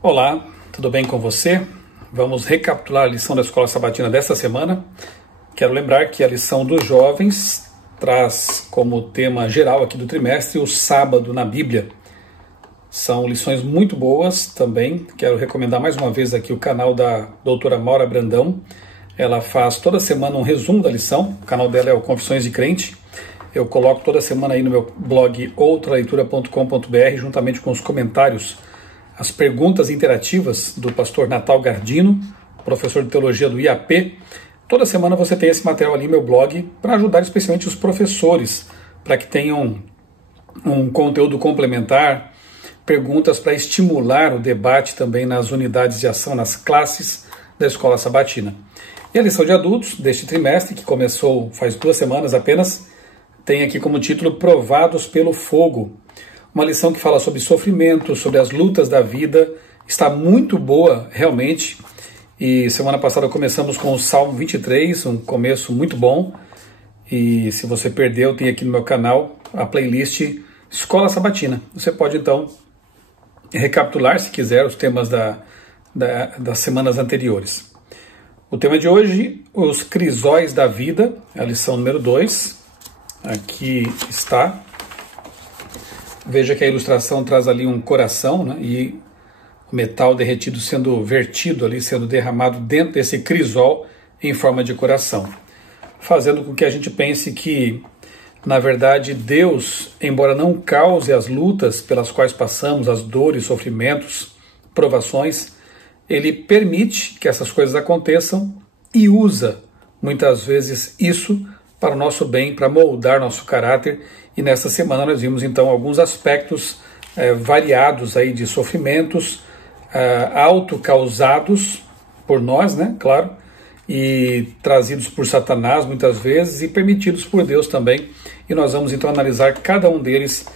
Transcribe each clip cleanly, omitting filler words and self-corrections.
Olá, tudo bem com você? Vamos recapitular a lição da Escola Sabatina desta semana. Quero lembrar que a lição dos jovens traz como tema geral aqui do trimestre o sábado na Bíblia. São lições muito boas também. Quero recomendar mais uma vez aqui o canal da doutora Maura Brandão. Ela faz toda semana um resumo da lição. O canal dela é o Confissões de Crente. Eu coloco toda semana aí no meu blog outraleitura.com.br, juntamente com os comentários, as perguntas interativas do pastor Natal Gardino, professor de teologia do IAP. Toda semana você tem esse material ali no meu blog para ajudar especialmente os professores, para que tenham um conteúdo complementar, perguntas para estimular o debate também nas unidades de ação, nas classes da Escola Sabatina. E a lição de adultos deste trimestre, que começou faz 2 semanas apenas, tem aqui como título Provados pelo Fogo. Uma lição que fala sobre sofrimento, sobre as lutas da vida. Está muito boa, realmente. E semana passada começamos com o Salmo 23, um começo muito bom. E se você perdeu, tem aqui no meu canal a playlist Escola Sabatina. Você pode, então, recapitular, se quiser, os temas das semanas anteriores. O tema de hoje, os crisóis da vida, a lição número 2. Aqui está. Veja que a ilustração traz ali um coração, né, e o metal derretido sendo vertido ali, sendo derramado dentro desse crisol em forma de coração, fazendo com que a gente pense que, na verdade, Deus, embora não cause as lutas pelas quais passamos, as dores, sofrimentos, provações, Ele permite que essas coisas aconteçam e usa, muitas vezes, isso para o nosso bem, para moldar nosso caráter. E nesta semana nós vimos então alguns aspectos variados aí de sofrimentos autocausados por nós, né, claro, e trazidos por Satanás muitas vezes e permitidos por Deus também. E nós vamos então analisar cada um deles,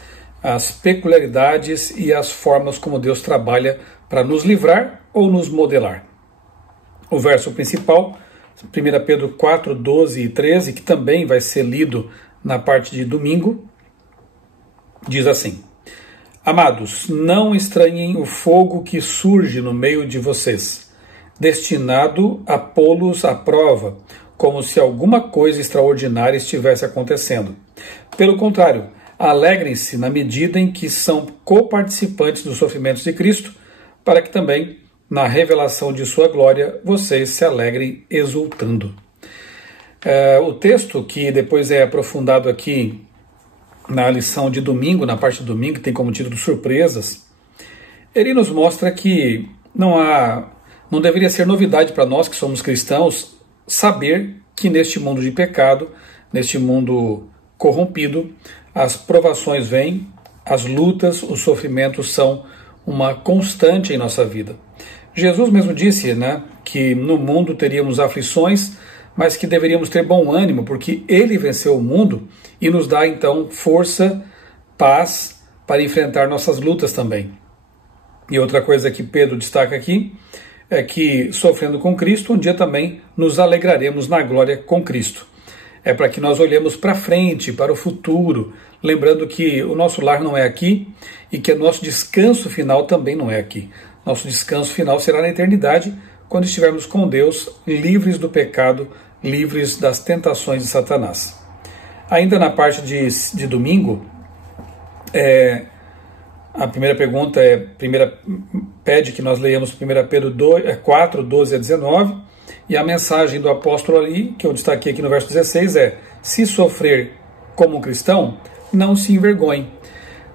as peculiaridades e as formas como Deus trabalha para nos livrar ou nos modelar. O verso principal, 1 Pedro 4, 12 e 13, que também vai ser lido na parte de domingo, diz assim: Amados, não estranhem o fogo que surge no meio de vocês, destinado a pô-los à prova, como se alguma coisa extraordinária estivesse acontecendo. Pelo contrário, alegrem-se na medida em que são coparticipantes dos sofrimentos de Cristo, para que também, na revelação de sua glória, vocês se alegrem exultando. O texto, que depois é aprofundado aqui na lição de domingo, na parte de domingo, que tem como título Surpresas, ele nos mostra que não deveria ser novidade para nós que somos cristãos saber que neste mundo de pecado, neste mundo corrompido, as provações vêm, as lutas, os sofrimentos são uma constante em nossa vida. Jesus mesmo disse, né, que no mundo teríamos aflições, mas que deveríamos ter bom ânimo, porque Ele venceu o mundo e nos dá então força, paz para enfrentar nossas lutas também. E outra coisa que Pedro destaca aqui é que, sofrendo com Cristo, um dia também nos alegraremos na glória com Cristo. É para que nós olhemos para frente, para o futuro, lembrando que o nosso lar não é aqui e que o nosso descanso final também não é aqui. Nosso descanso final será na eternidade, quando estivermos com Deus, livres do pecado, livres das tentações de Satanás. Ainda na parte de domingo, a primeira pergunta pede que nós leiamos 1 Pedro 4, 12 a 19, e a mensagem do apóstolo ali, que eu destaquei aqui no verso 16, é: se sofrer como um cristão, não se envergonhe.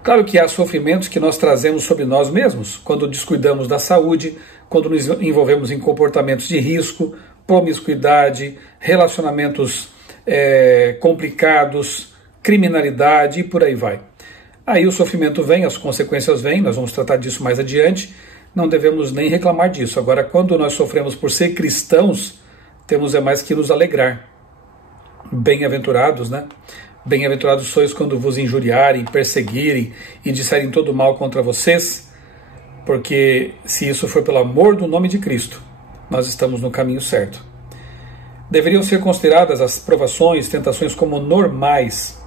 Claro que há sofrimentos que nós trazemos sobre nós mesmos, quando descuidamos da saúde, quando nos envolvemos em comportamentos de risco, promiscuidade, relacionamentos complicados, criminalidade e por aí vai. Aí o sofrimento vem, as consequências vêm, nós vamos tratar disso mais adiante, não devemos nem reclamar disso. Agora, quando nós sofremos por ser cristãos, temos mais que nos alegrar. Bem-aventurados, né? Bem-aventurados sois quando vos injuriarem, perseguirem e disserem todo mal contra vocês, porque se isso for pelo amor do nome de Cristo, nós estamos no caminho certo. Deveriam ser consideradas as provações, tentações como normais.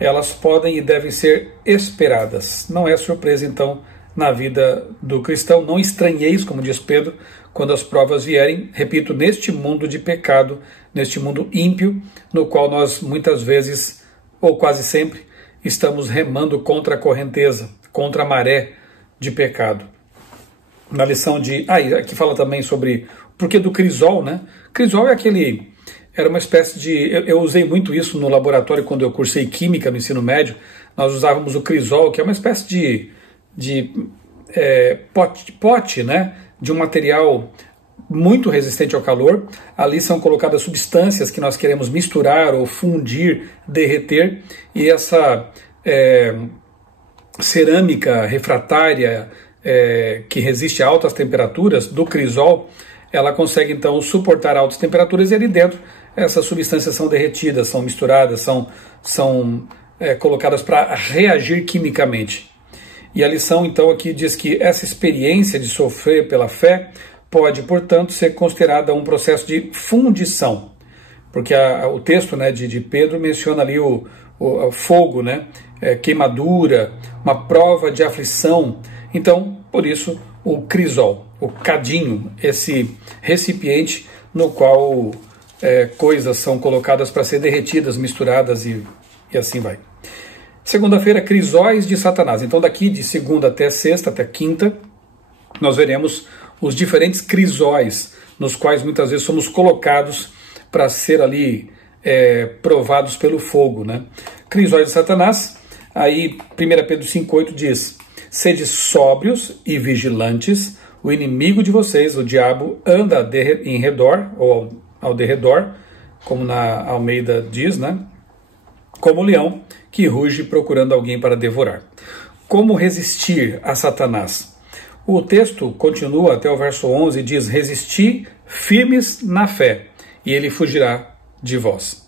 Elas podem e devem ser esperadas. Não é surpresa, então, na vida do cristão. Não estranheis, como diz Pedro, quando as provas vierem, repito, neste mundo de pecado, neste mundo ímpio, no qual nós muitas vezes, ou quase sempre, estamos remando contra a correnteza, contra a maré de pecado. Na lição de... aqui fala também sobre o porquê do crisol, né? Crisol é aquele... Era uma espécie de... Eu usei muito isso no laboratório quando eu cursei Química no ensino médio. Nós usávamos o crisol, que é uma espécie de pote, né? De um material muito resistente ao calor. Ali são colocadas substâncias que nós queremos misturar ou fundir, derreter. E essa cerâmica refratária que resiste a altas temperaturas do crisol, ela consegue então suportar altas temperaturas e ali dentro essas substâncias são derretidas, são misturadas, são colocadas para reagir quimicamente. E a lição então aqui diz que essa experiência de sofrer pela fé pode, portanto, ser considerada um processo de fundição, porque o texto, né, de Pedro menciona ali o fogo, né, queimadura, uma prova de aflição. Então, por isso, o crisol, o cadinho, esse recipiente no qual coisas são colocadas para ser derretidas, misturadas e assim vai. Segunda-feira, crisóis de Satanás. Então, daqui de segunda até sexta, até quinta, nós veremos os diferentes crisóis, nos quais muitas vezes somos colocados para ser ali provados pelo fogo, né? Crisóis de Satanás, aí 1 Pedro 5,8 diz: sede sóbrios e vigilantes, o inimigo de vocês, o diabo, anda em redor, ou ao derredor, como na Almeida diz, né? Como um leão que ruge procurando alguém para devorar. Como resistir a Satanás? O texto continua até o verso 11 e diz: resisti firmes na fé, e ele fugirá de vós.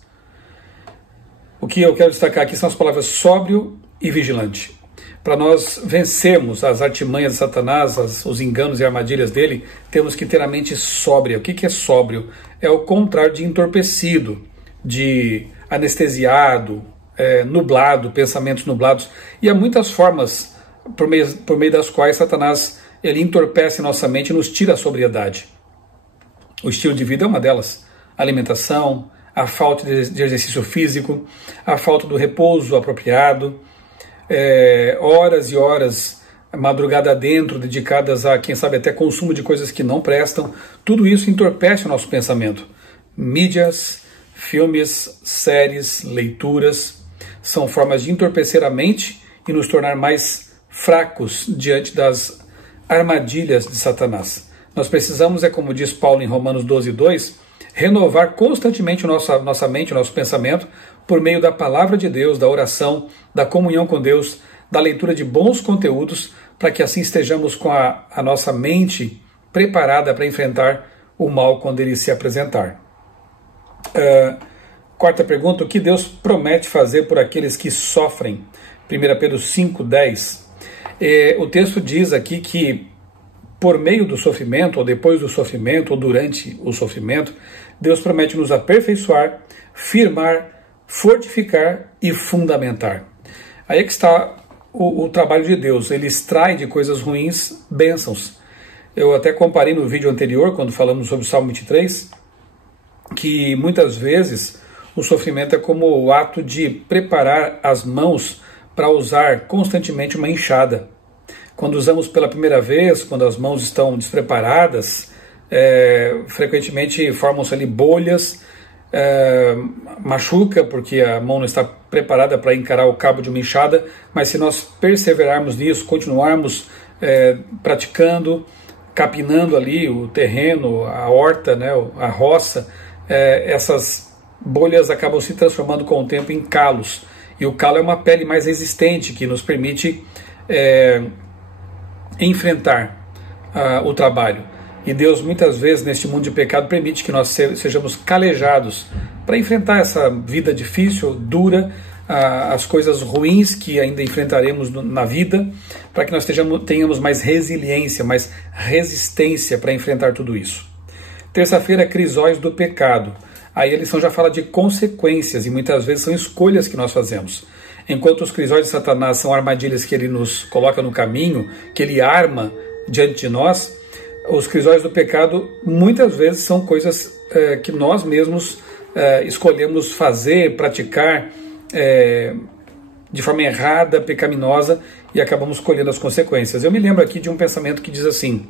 O que eu quero destacar aqui são as palavras sóbrio e vigilante. Para nós vencermos as artimanhas de Satanás, os enganos e armadilhas dele, temos que ter a mente sóbria. O que é sóbrio? É o contrário de entorpecido, de anestesiado, nublado, pensamentos nublados. E há muitas formas por meio das quais Satanás ele entorpece nossa mente e nos tira a sobriedade. O estilo de vida é uma delas. A alimentação, a falta de exercício físico, a falta do repouso apropriado, horas e horas, madrugada dentro, dedicadas a, quem sabe, até consumo de coisas que não prestam. Tudo isso entorpece o nosso pensamento. Mídias, filmes, séries, leituras, são formas de entorpecer a mente e nos tornar mais fracos diante das armadilhas de Satanás. Nós precisamos, como diz Paulo em Romanos 12:2, renovar constantemente nossa mente, o nosso pensamento, por meio da palavra de Deus, da oração, da comunhão com Deus, da leitura de bons conteúdos, para que assim estejamos com a nossa mente preparada para enfrentar o mal quando ele se apresentar. Quarta pergunta: o que Deus promete fazer por aqueles que sofrem? 1 Pedro 5:10. O texto diz aqui que por meio do sofrimento, ou depois do sofrimento, ou durante o sofrimento, Deus promete nos aperfeiçoar, firmar, fortificar e fundamentar. Aí é que está o trabalho de Deus. Ele extrai de coisas ruins bênçãos. Eu até comparei no vídeo anterior, quando falamos sobre o Salmo 23, que muitas vezes o sofrimento é como o ato de preparar as mãos para usar constantemente uma enxada. Quando usamos pela primeira vez, quando as mãos estão despreparadas, frequentemente formam-se ali bolhas, machuca porque a mão não está preparada para encarar o cabo de uma enxada, mas se nós perseverarmos nisso, continuarmos praticando, capinando ali o terreno, a horta, né, a roça, essas bolhas acabam se transformando com o tempo em calos, e o calo é uma pele mais resistente que nos permite enfrentar o trabalho. E Deus muitas vezes neste mundo de pecado permite que nós sejamos calejados para enfrentar essa vida difícil, dura, as coisas ruins que ainda enfrentaremos na vida, para que nós tenhamos mais resiliência, mais resistência para enfrentar tudo isso. Terça-feira, crisóis do pecado. Aí a lição já fala de consequências, e muitas vezes são escolhas que nós fazemos. Enquanto os crisóis de Satanás são armadilhas que ele nos coloca no caminho, que ele arma diante de nós, os crisóis do pecado muitas vezes são coisas que nós mesmos escolhemos fazer, praticar de forma errada, pecaminosa, e acabamos colhendo as consequências. Eu me lembro aqui de um pensamento que diz assim: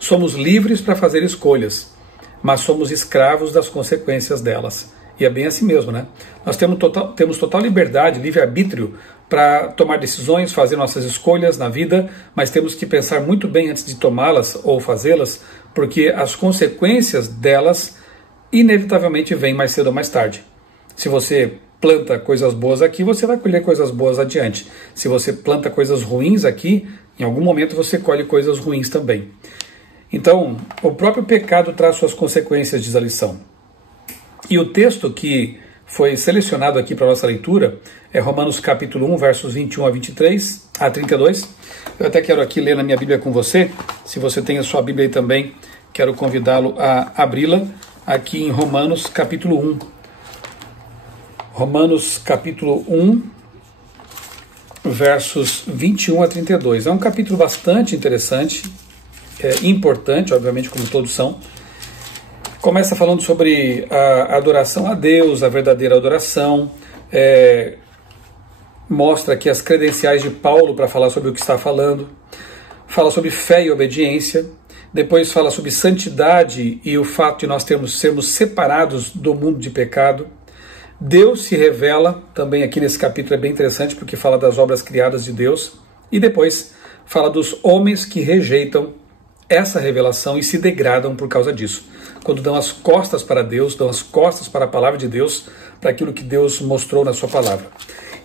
somos livres para fazer escolhas, mas somos escravos das consequências delas. E é bem assim mesmo, né? Nós temos total liberdade, livre-arbítrio para tomar decisões, fazer nossas escolhas na vida, mas temos que pensar muito bem antes de tomá-las ou fazê-las, porque as consequências delas inevitavelmente vêm mais cedo ou mais tarde. Se você planta coisas boas aqui, você vai colher coisas boas adiante. Se você planta coisas ruins aqui, em algum momento você colhe coisas ruins também. Então, o próprio pecado traz suas consequências, diz a lição. E o texto que foi selecionado aqui para a nossa leitura é Romanos capítulo 1, versos 21 a 32. Eu até quero aqui ler na minha Bíblia com você. Se você tem a sua Bíblia aí também, quero convidá-lo a abri-la aqui em Romanos capítulo 1. Romanos capítulo 1, versos 21 a 32. É um capítulo bastante interessante, importante, obviamente, como todos são. Começa falando sobre a adoração a Deus, a verdadeira adoração, mostra aqui as credenciais de Paulo para falar sobre o que está falando, fala sobre fé e obediência, depois fala sobre santidade e o fato de nós sermos separados do mundo de pecado. Deus se revela, também aqui nesse capítulo é bem interessante porque fala das obras criadas de Deus, e depois fala dos homens que rejeitam essa revelação e se degradam por causa disso. Quando dão as costas para Deus, dão as costas para a palavra de Deus, para aquilo que Deus mostrou na sua palavra.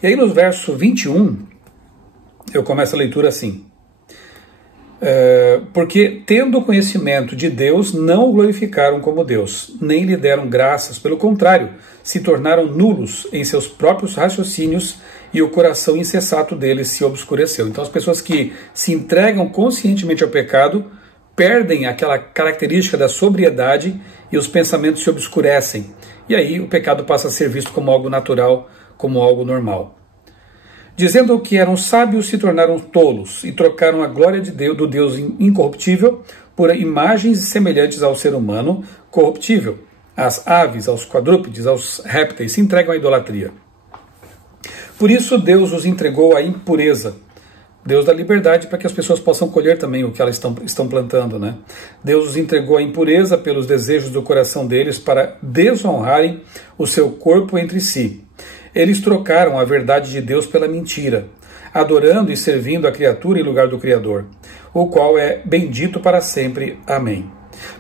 E aí no verso 21, eu começo a leitura assim: porque tendo o conhecimento de Deus, não o glorificaram como Deus, nem lhe deram graças, pelo contrário, se tornaram nulos em seus próprios raciocínios e o coração insensato deles se obscureceu. Então as pessoas que se entregam conscientemente ao pecado perdem aquela característica da sobriedade e os pensamentos se obscurecem. E aí o pecado passa a ser visto como algo natural, como algo normal. Dizendo que eram sábios, se tornaram tolos e trocaram a glória de Deus, do Deus incorruptível, por imagens semelhantes ao ser humano corruptível. Às aves, aos quadrúpedes, aos répteis, se entregam à idolatria. Por isso Deus os entregou à impureza. Deus dá liberdade para que as pessoas possam colher também o que elas estão plantando, né? Deus os entregou à impureza pelos desejos do coração deles para desonrarem o seu corpo entre si. Eles trocaram a verdade de Deus pela mentira, adorando e servindo a criatura em lugar do Criador, o qual é bendito para sempre. Amém.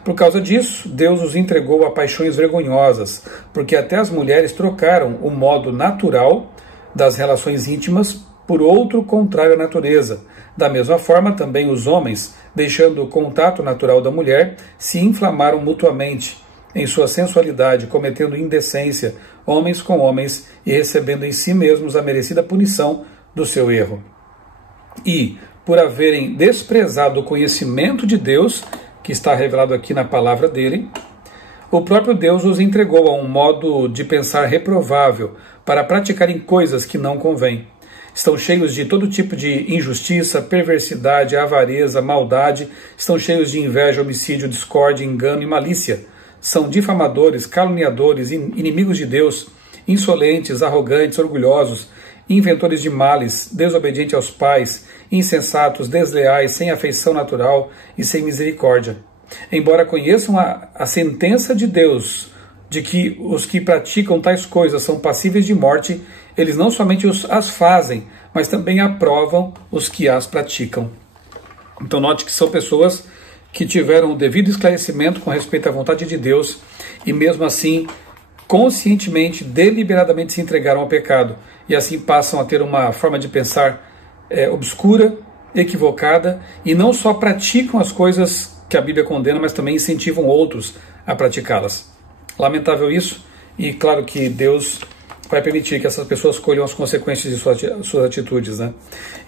Por causa disso, Deus os entregou a paixões vergonhosas, porque até as mulheres trocaram o modo natural das relações íntimas por outro contrário à natureza. Da mesma forma, também os homens, deixando o contato natural da mulher, se inflamaram mutuamente em sua sensualidade, cometendo indecência, homens com homens, e recebendo em si mesmos a merecida punição do seu erro. E, por haverem desprezado o conhecimento de Deus, que está revelado aqui na palavra dele, o próprio Deus os entregou a um modo de pensar reprovável, para praticarem coisas que não convêm. Estão cheios de todo tipo de injustiça, perversidade, avareza, maldade, estão cheios de inveja, homicídio, discórdia, engano e malícia. São difamadores, caluniadores, inimigos de Deus, insolentes, arrogantes, orgulhosos, inventores de males, desobedientes aos pais, insensatos, desleais, sem afeição natural e sem misericórdia. Embora conheçam a sentença de Deus, de que os que praticam tais coisas são passíveis de morte, eles não somente as fazem, mas também aprovam os que as praticam. Então note que são pessoas que tiveram o devido esclarecimento com respeito à vontade de Deus e mesmo assim, conscientemente, deliberadamente se entregaram ao pecado e assim passam a ter uma forma de pensar obscura, equivocada, e não só praticam as coisas que a Bíblia condena, mas também incentivam outros a praticá-las. Lamentável isso, e claro que Deus vai permitir que essas pessoas colham as consequências de suas atitudes, né?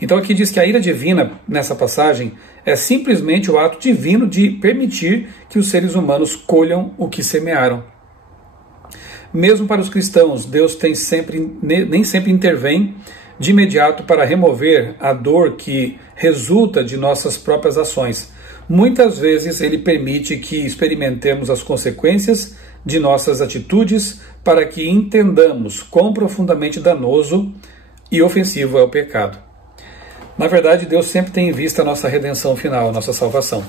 Então aqui diz que a ira divina, nessa passagem, é simplesmente o ato divino de permitir que os seres humanos colham o que semearam. Mesmo para os cristãos, Deus nem sempre intervém de imediato para remover a dor que resulta de nossas próprias ações. Muitas vezes Ele permite que experimentemos as consequências de nossas atitudes para que entendamos quão profundamente danoso e ofensivo é o pecado. Na verdade, Deus sempre tem em vista a nossa redenção final, a nossa salvação.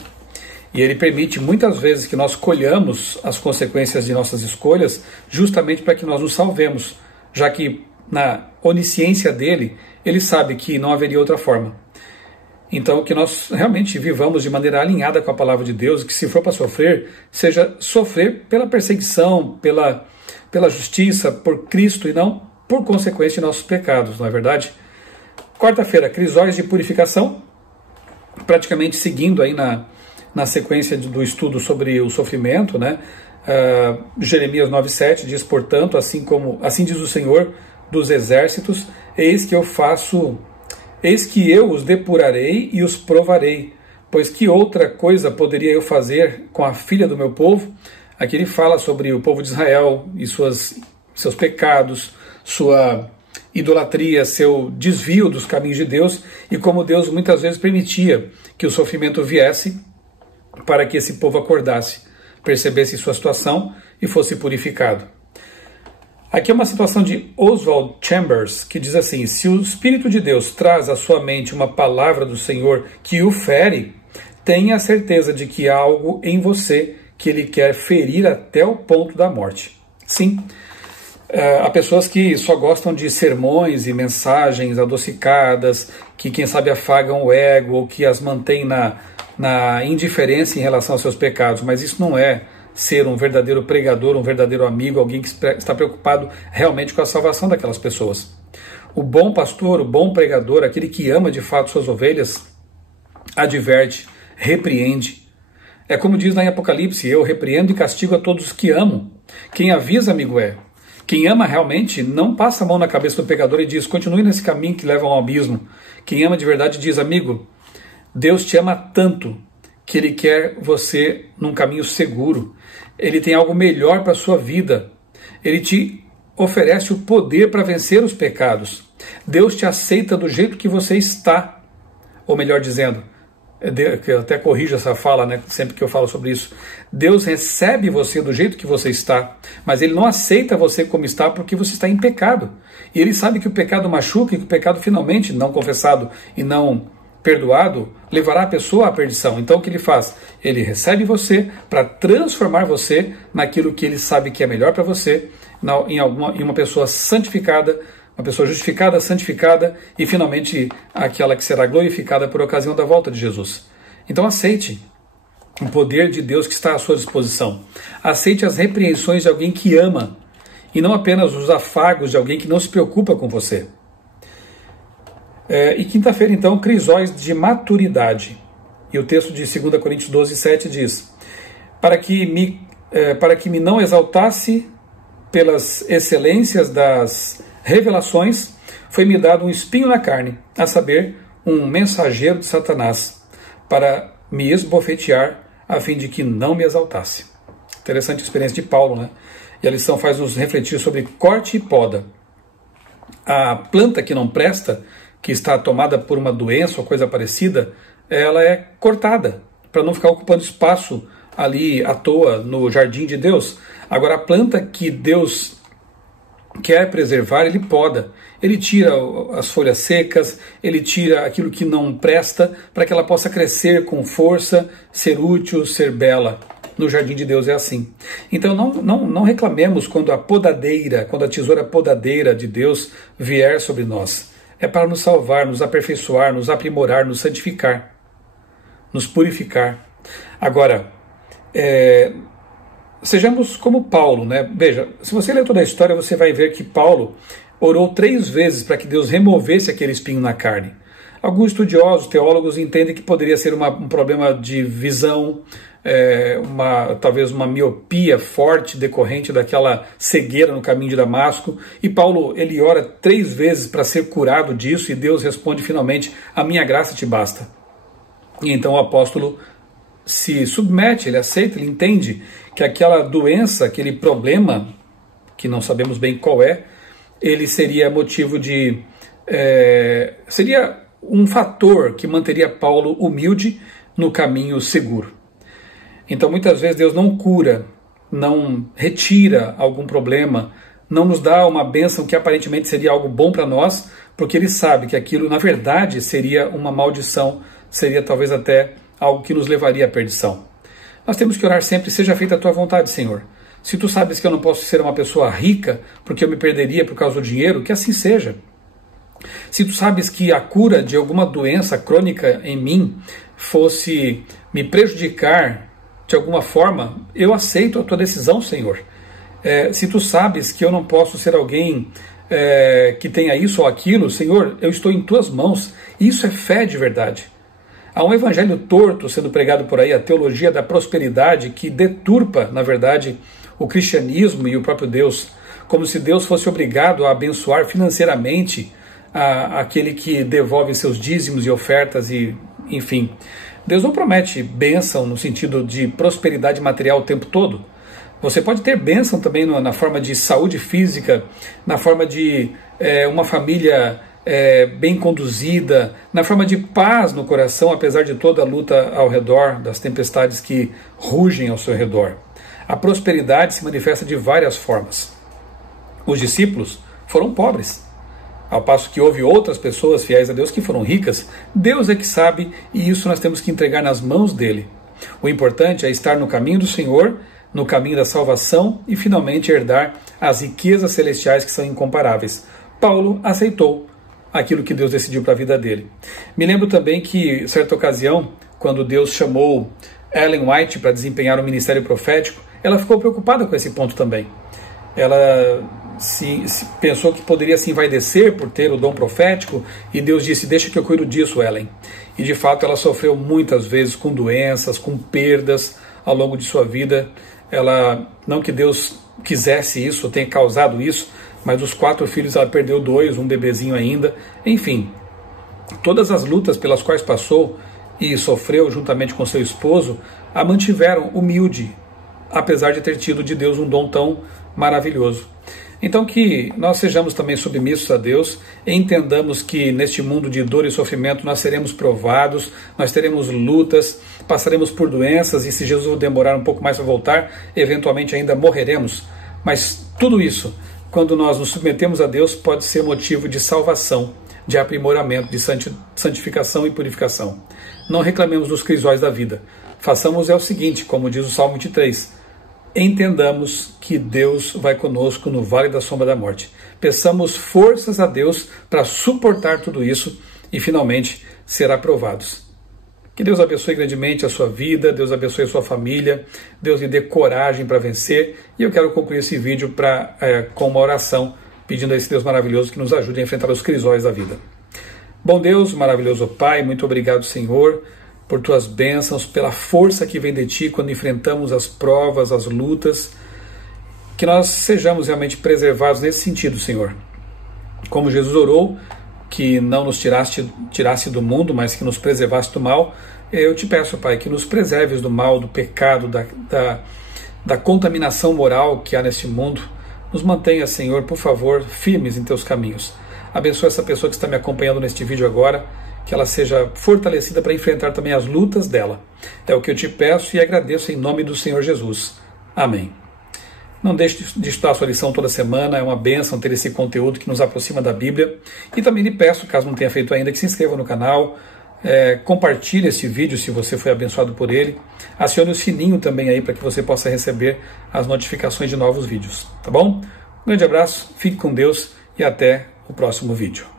E Ele permite muitas vezes que nós colhamos as consequências de nossas escolhas justamente para que nós nos salvemos, já que na onisciência dele, Ele sabe que não haveria outra forma. Então, que nós realmente vivamos de maneira alinhada com a palavra de Deus, que se for para sofrer, seja sofrer pela perseguição, pela justiça, por Cristo e não por consequência de nossos pecados, não é verdade? Quarta-feira, crisóis de purificação, praticamente seguindo aí na sequência do estudo sobre o sofrimento, né? Jeremias 9,7 diz, portanto, assim diz o Senhor dos exércitos, eis que eu os depurarei e os provarei, pois que outra coisa poderia eu fazer com a filha do meu povo? Aqui ele fala sobre o povo de Israel e seus pecados, sua idolatria, seu desvio dos caminhos de Deus, e como Deus muitas vezes permitia que o sofrimento viesse para que esse povo acordasse, percebesse sua situação e fosse purificado. Aqui é uma situação de Oswald Chambers, que diz assim, se o Espírito de Deus traz à sua mente uma palavra do Senhor que o fere, tenha a certeza de que há algo em você que Ele quer ferir até o ponto da morte. Sim, há pessoas que só gostam de sermões e mensagens adocicadas, que quem sabe afagam o ego, ou que as mantêm na indiferença em relação aos seus pecados, mas isso não é ser um verdadeiro pregador, um verdadeiro amigo, alguém que está preocupado realmente com a salvação daquelas pessoas. O bom pastor, o bom pregador, aquele que ama de fato suas ovelhas, adverte, repreende. É como diz lá em Apocalipse, eu repreendo e castigo a todos os que amo. Quem avisa, amigo, quem ama realmente não passa a mão na cabeça do pecador e diz, continue nesse caminho que leva ao abismo. Quem ama de verdade diz, amigo, Deus te ama tanto que Ele quer você num caminho seguro. Ele tem algo melhor para a sua vida. Ele te oferece o poder para vencer os pecados. Deus te aceita do jeito que você está. Ou melhor dizendo, eu até corrijo essa fala, né, sempre que eu falo sobre isso. Deus recebe você do jeito que você está, mas Ele não aceita você como está porque você está em pecado. E Ele sabe que o pecado machuca e que o pecado finalmente não confessado e não perdoado levará a pessoa à perdição. Então o que Ele faz? Ele recebe você para transformar você naquilo que Ele sabe que é melhor para você, em uma pessoa santificada, uma pessoa justificada, santificada e finalmente aquela que será glorificada por ocasião da volta de Jesus. Então aceite o poder de Deus que está à sua disposição. Aceite as repreensões de alguém que ama e não apenas os afagos de alguém que não se preocupa com você. E quinta-feira, então, crisóis de maturidade. E o texto de 2 Coríntios 12:7 diz, para que me não exaltasse pelas excelências das revelações, foi-me dado um espinho na carne, a saber, um mensageiro de Satanás, para me esbofetear, a fim de que não me exaltasse. Interessante a experiência de Paulo, né? E a lição faz nos refletir sobre corte e poda. A planta que não presta, que está tomada por uma doença ou coisa parecida, ela é cortada, para não ficar ocupando espaço ali à toa no jardim de Deus. Agora, a planta que Deus quer preservar, Ele poda. Ele tira as folhas secas, Ele tira aquilo que não presta, para que ela possa crescer com força, ser útil, ser bela. No jardim de Deus é assim. Então não reclamemos quando a tesoura podadeira de Deus vier sobre nós. É para nos salvar, nos aperfeiçoar, nos aprimorar, nos santificar, nos purificar. Agora, sejamos como Paulo, né? Veja, se você ler toda a história, você vai ver que Paulo orou 3 vezes para que Deus removesse aquele espinho na carne. Alguns estudiosos, teólogos, entendem que poderia ser um problema de visão, talvez uma miopia forte decorrente daquela cegueira no caminho de Damasco. E Paulo, ele ora 3 vezes para ser curado disso e Deus responde finalmente, a minha graça te basta. E então o apóstolo se submete, ele aceita, ele entende que aquela doença, aquele problema que não sabemos bem qual é, ele seria motivo de... seria um fator que manteria Paulo humilde no caminho seguro. Então muitas vezes Deus não cura, não retira algum problema, não nos dá uma bênção que aparentemente seria algo bom para nós, porque Ele sabe que aquilo na verdade seria uma maldição, seria talvez até algo que nos levaria à perdição. Nós temos que orar sempre: seja feita a tua vontade, Senhor. Se tu sabes que eu não posso ser uma pessoa rica, porque eu me perderia por causa do dinheiro, que assim seja. Se tu sabes que a cura de alguma doença crônica em mim fosse me prejudicar de alguma forma, eu aceito a tua decisão, Senhor. Se tu sabes que eu não posso ser alguém que tenha isso ou aquilo, Senhor, eu estou em tuas mãos. Isso é fé de verdade. Há um evangelho torto sendo pregado por aí, a teologia da prosperidade, que deturpa, na verdade, o cristianismo e o próprio Deus, como se Deus fosse obrigado a abençoar financeiramente aquele que devolve seus dízimos e ofertas e, enfim. Deus não promete bênção no sentido de prosperidade material o tempo todo. Você pode ter bênção também na forma de saúde física, na forma de uma família bem conduzida, na forma de paz no coração, apesar de toda a luta ao redor, das tempestades que rugem ao seu redor. A prosperidade se manifesta de várias formas. Os discípulos foram pobres, ao passo que houve outras pessoas fiéis a Deus que foram ricas. Deus é que sabe, e isso nós temos que entregar nas mãos dele. O importante é estar no caminho do Senhor, no caminho da salvação e finalmente herdar as riquezas celestiais que são incomparáveis. Paulo aceitou aquilo que Deus decidiu para a vida dele. Me lembro também que, certa ocasião, quando Deus chamou Ellen White para desempenhar o ministério profético, ela ficou preocupada com esse ponto também. Ela se pensou que poderia se envaidecer por ter o dom profético, e Deus disse: deixa que eu cuido disso, Ellen. E de fato ela sofreu muitas vezes com doenças, com perdas ao longo de sua vida. Ela, não que Deus quisesse isso, tenha causado isso, mas dos 4 filhos ela perdeu 2, um bebezinho ainda. Enfim, todas as lutas pelas quais passou e sofreu juntamente com seu esposo a mantiveram humilde, apesar de ter tido de Deus um dom tão maravilhoso. Então que nós sejamos também submissos a Deus e entendamos que neste mundo de dor e sofrimento nós seremos provados, nós teremos lutas, passaremos por doenças, e se Jesus demorar um pouco mais para voltar, eventualmente ainda morreremos. Mas tudo isso, quando nós nos submetemos a Deus, pode ser motivo de salvação, de aprimoramento, de santificação e purificação. Não reclamemos dos crisóis da vida. Façamos o seguinte, como diz o Salmo 23, entendamos que Deus vai conosco no vale da sombra da morte. Peçamos forças a Deus para suportar tudo isso e finalmente ser aprovados. Que Deus abençoe grandemente a sua vida, Deus abençoe a sua família, Deus lhe dê coragem para vencer. E eu quero concluir esse vídeo com uma oração, pedindo a esse Deus maravilhoso que nos ajude a enfrentar os crisóis da vida. Bom Deus, maravilhoso Pai, muito obrigado, Senhor, por tuas bênçãos, pela força que vem de ti quando enfrentamos as provas, as lutas. Que nós sejamos realmente preservados nesse sentido, Senhor. Como Jesus orou, que não nos tirasse do mundo, mas que nos preservasse do mal, eu te peço, Pai, que nos preserves do mal, do pecado, da contaminação moral que há neste mundo. Nos mantenha, Senhor, por favor, firmes em teus caminhos. Abençoa essa pessoa que está me acompanhando neste vídeo agora, que ela seja fortalecida para enfrentar também as lutas dela. É o que eu te peço e agradeço em nome do Senhor Jesus. Amém. Não deixe de estudar a sua lição toda semana, é uma bênção ter esse conteúdo que nos aproxima da Bíblia. E também lhe peço, caso não tenha feito ainda, que se inscreva no canal, compartilhe esse vídeo se você foi abençoado por ele, acione o sininho também aí para que você possa receber as notificações de novos vídeos, tá bom? Um grande abraço, fique com Deus e até o próximo vídeo.